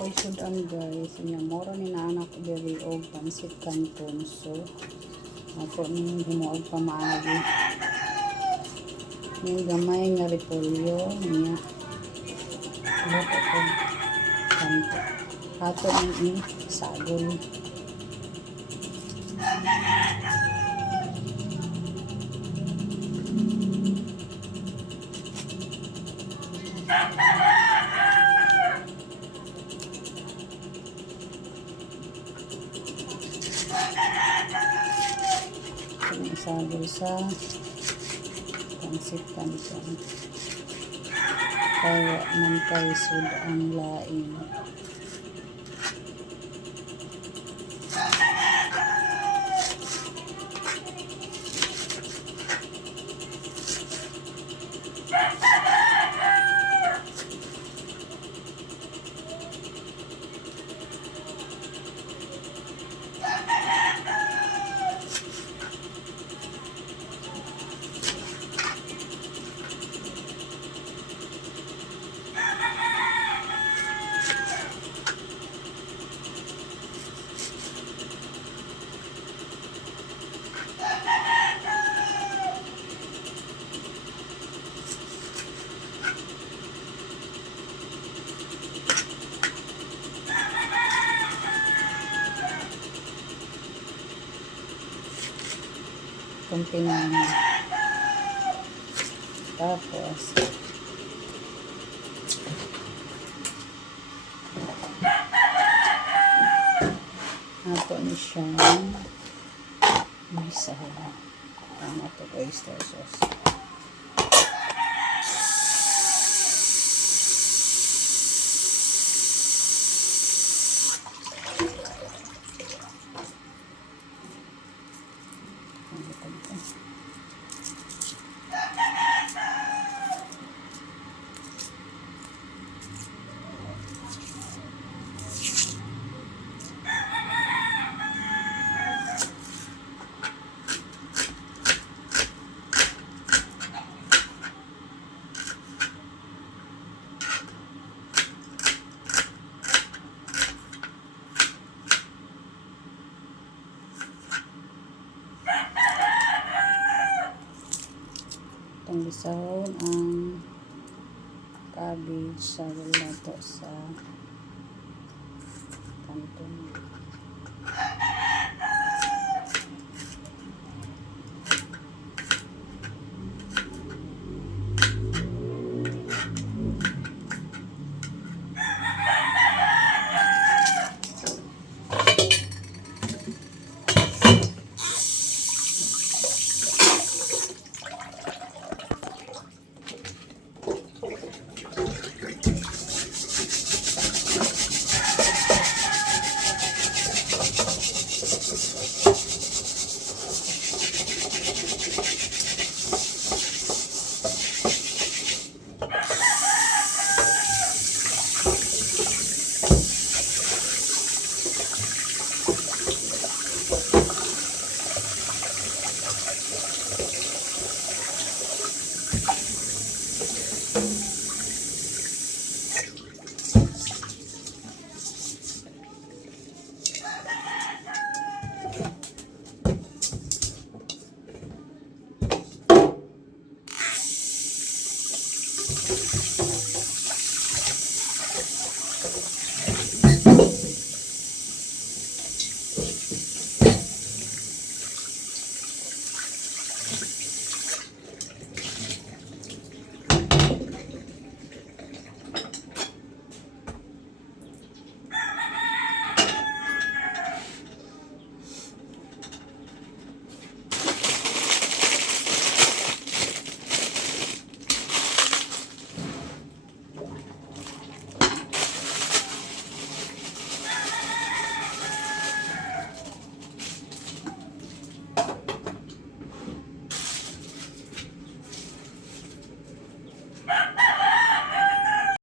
Ako'y sudan guys, niya moro ni na anak diri og pansit canton. So ako ning himuog pamaagi ning gamay nga repolyo niya luto ko canton ato ning sagol. Sagol sa pansit canton kaya man kay sud ang lain. Kung pinana. Tapos ato ni siya bisa ang ato oyster sauce. Itong bisahon ang cabbage sa lato sa canton.